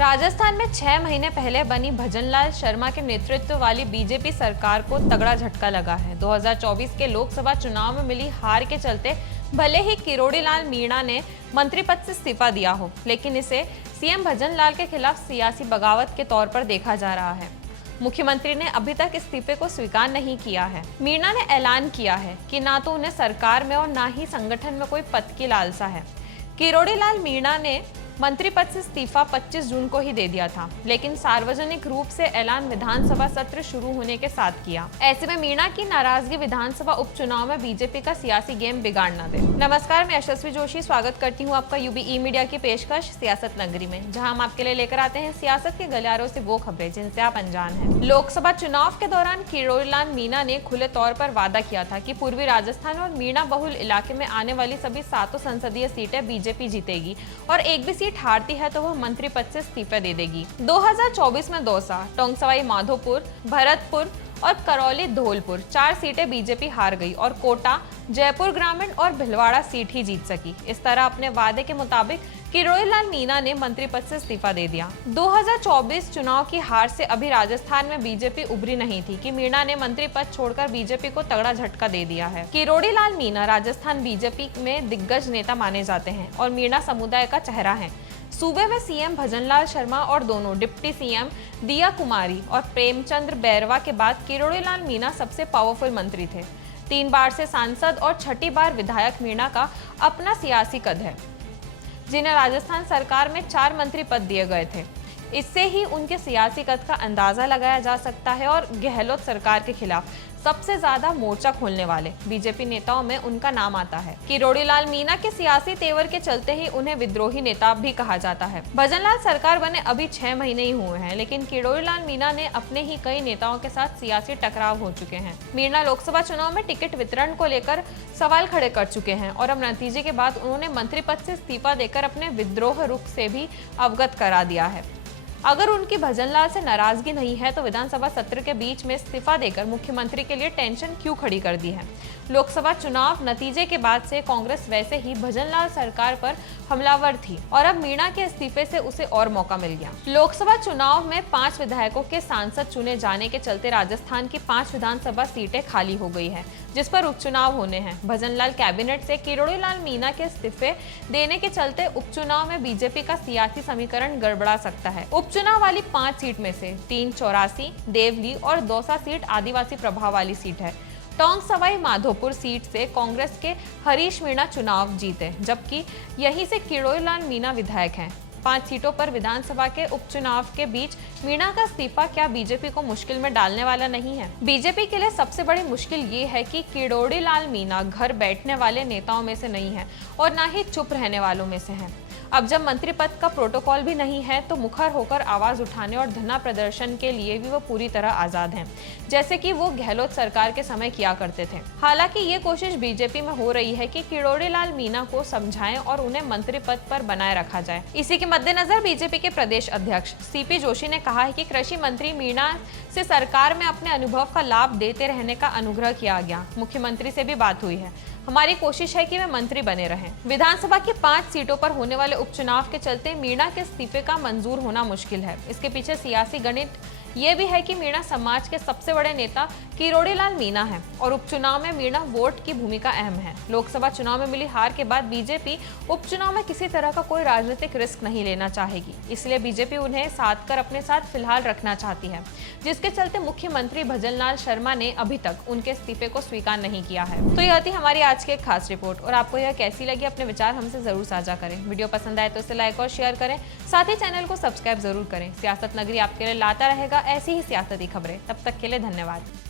राजस्थान में 6 महीने पहले बनी भजनलाल शर्मा के नेतृत्व वाली बीजेपी सरकार को तगड़ा झटका लगा है। 2024 के लोकसभा चुनाव में मिली हार के चलते भले ही किरोड़ी लाल मीणा ने मंत्री पद से इस्तीफा दिया हो, लेकिन इसे सीएम भजनलाल के खिलाफ सियासी बगावत के तौर पर देखा जा रहा है। मुख्यमंत्री ने अभी तक इस्तीफे को स्वीकार नहीं किया है। मीणा ने ऐलान किया है कि ना तो उन्हें सरकार में और ना ही संगठन में कोई पद की लालसा है। किरोड़ी लाल मीणा ने मंत्री पद से इस्तीफा 25 जून को ही दे दिया था, लेकिन सार्वजनिक रूप से ऐलान विधानसभा सत्र शुरू होने के साथ किया। ऐसे में मीणा की नाराजगी विधानसभा उपचुनाव में बीजेपी का सियासी गेम बिगाड़ न दे। नमस्कार, मैं यशस्वी जोशी स्वागत करती हूँ आपका यूबी मीडिया की पेशकश सियासत नगरी में, जहाँ हम आपके लिए लेकर आते हैं सियासत के गलियारों से वो खबरें जिनसे आप अनजान हैं। लोकसभा चुनाव के दौरान किरोड़ी लाल मीणा ने खुले तौर पर वादा किया था कि पूर्वी राजस्थान और मीणा बहुल इलाके में आने वाली सभी 7 संसदीय सीटें बीजेपी जीतेगी और एक भी हारती है तो वह मंत्री पद से इस्तीफा दे देगी। 2024 में दौसा, टोंक सवाई माधोपुर, भरतपुर और करौली धौलपुर 4 सीटें बीजेपी हार गई और कोटा, जयपुर ग्रामीण और भिलवाड़ा सीट ही जीत सकी। इस तरह अपने वादे के मुताबिक किरोड़ी लाल मीणा ने मंत्री पद से इस्तीफा दे दिया। 2024 चुनाव की हार से अभी राजस्थान में बीजेपी उभरी नहीं थी कि मीणा ने मंत्री पद छोड़कर बीजेपी को तगड़ा झटका दे दिया है। किरोड़ी लाल मीणा राजस्थान बीजेपी में दिग्गज नेता माने जाते हैं और मीणा समुदाय का चेहरा है। सूबे में सीएम भजनलाल शर्मा और दोनों डिप्टी सीएम दिया कुमारी और प्रेमचंद्र बैरवा के बाद किरोड़ी लाल मीणा सबसे पावरफुल मंत्री थे। 3 बार से सांसद और 6ठी बार विधायक मीणा का अपना सियासी कद है, जिन्हें राजस्थान सरकार में 4 मंत्री पद दिए गए थे। इससे ही उनके सियासी कद का अंदाजा लगाया जा सकता है और गहलोत सरकार के खिलाफ सबसे ज्यादा मोर्चा खोलने वाले बीजेपी नेताओं में उनका नाम आता है। किरोड़ी लाल मीणा के सियासी तेवर के चलते ही उन्हें विद्रोही नेता भी कहा जाता है। भजनलाल सरकार बने अभी 6 महीने ही हुए हैं, लेकिन किरोड़ी लाल मीणा ने अपने ही कई नेताओं के साथ सियासी टकराव हो चुके हैं। मीणा लोकसभा चुनाव में टिकट वितरण को लेकर सवाल खड़े कर चुके हैं और अब नतीजे के बाद उन्होंने मंत्री पद से इस्तीफा देकर अपने विद्रोह रुख से भी अवगत करा दिया है। अगर उनकी भजनलाल से नाराजगी नहीं है तो विधानसभा सत्र के बीच में इस्तीफा देकर मुख्यमंत्री के लिए टेंशन क्यों खड़ी कर दी है। लोकसभा चुनाव नतीजे के बाद से कांग्रेस वैसे ही भजनलाल सरकार पर हमलावर थी और अब मीणा के इस्तीफे से उसे और मौका मिल गया। लोकसभा चुनाव में 5 विधायकों के सांसद चुने जाने के चलते राजस्थान की 5 विधानसभा सीटें खाली हो गई है, जिस पर उपचुनाव होने हैं। भजनलाल कैबिनेट से किरोड़ी लाल मीणा के इस्तीफे देने के चलते उपचुनाव में बीजेपी का सियासी समीकरण गड़बड़ा सकता है। उपचुनाव वाली 5 सीट में से 3 84, देवली और दौसा सीट आदिवासी प्रभाव वाली सीट है। टोंक सवाई माधोपुर सीट से कांग्रेस के हरीश मीणा चुनाव जीते, जबकि यहीं से किरोड़ी लाल मीणा विधायक हैं। 5 सीटों पर विधानसभा के उपचुनाव के बीच मीणा का इस्तीफा क्या बीजेपी को मुश्किल में डालने वाला नहीं है। बीजेपी के लिए सबसे बड़ी मुश्किल ये है कि किरोड़ी लाल मीणा घर बैठने वाले नेताओं में से नहीं है और ना ही चुप रहने वालों में से है। अब जब मंत्री पद का प्रोटोकॉल भी नहीं है तो मुखर होकर आवाज उठाने और धरना प्रदर्शन के लिए भी वो पूरी तरह आजाद हैं, जैसे कि वो गहलोत सरकार के समय किया करते थे। हालांकि ये कोशिश बीजेपी में हो रही है कि किरोड़ी लाल मीणा को समझाएं और उन्हें मंत्री पद पर बनाए रखा जाए। इसी के मद्देनजर बीजेपी के प्रदेश अध्यक्ष सीपी जोशी ने कहा है कि कृषि मंत्री मीणा से सरकार में अपने अनुभव का लाभ देते रहने का अनुग्रह किया गया। मुख्यमंत्री से भी बात हुई है। हमारी कोशिश है कि वे मंत्री बने रहें। विधानसभा की 5 सीटों पर होने वाले उपचुनाव के चलते मीणा के इस्तीफे का मंजूर होना मुश्किल है। इसके पीछे सियासी गणित ये भी है कि मीणा समाज के सबसे बड़े नेता किरोड़ी लाल मीणा है और उपचुनाव में मीणा वोट की भूमिका अहम है। लोकसभा चुनाव में मिली हार के बाद बीजेपी उपचुनाव में किसी तरह का कोई राजनीतिक रिस्क नहीं लेना चाहेगी, इसलिए बीजेपी उन्हें साथ कर अपने साथ फिलहाल रखना चाहती है, जिसके चलते मुख्यमंत्री भजनलाल शर्मा ने अभी तक उनके इस्तीफे को स्वीकार नहीं किया है। तो यह थी हमारी आज की एक खास रिपोर्ट और आपको यह कैसी लगी अपने विचार हमसे जरूर साझा करें। वीडियो पसंद आए तो इसे लाइक और शेयर करें, साथ ही चैनल को सब्सक्राइब जरूर करें। सियासत नगरी आपके लिए लाता रहेगा ऐसी ही सियासती खबरें। तब तक के लिए धन्यवाद।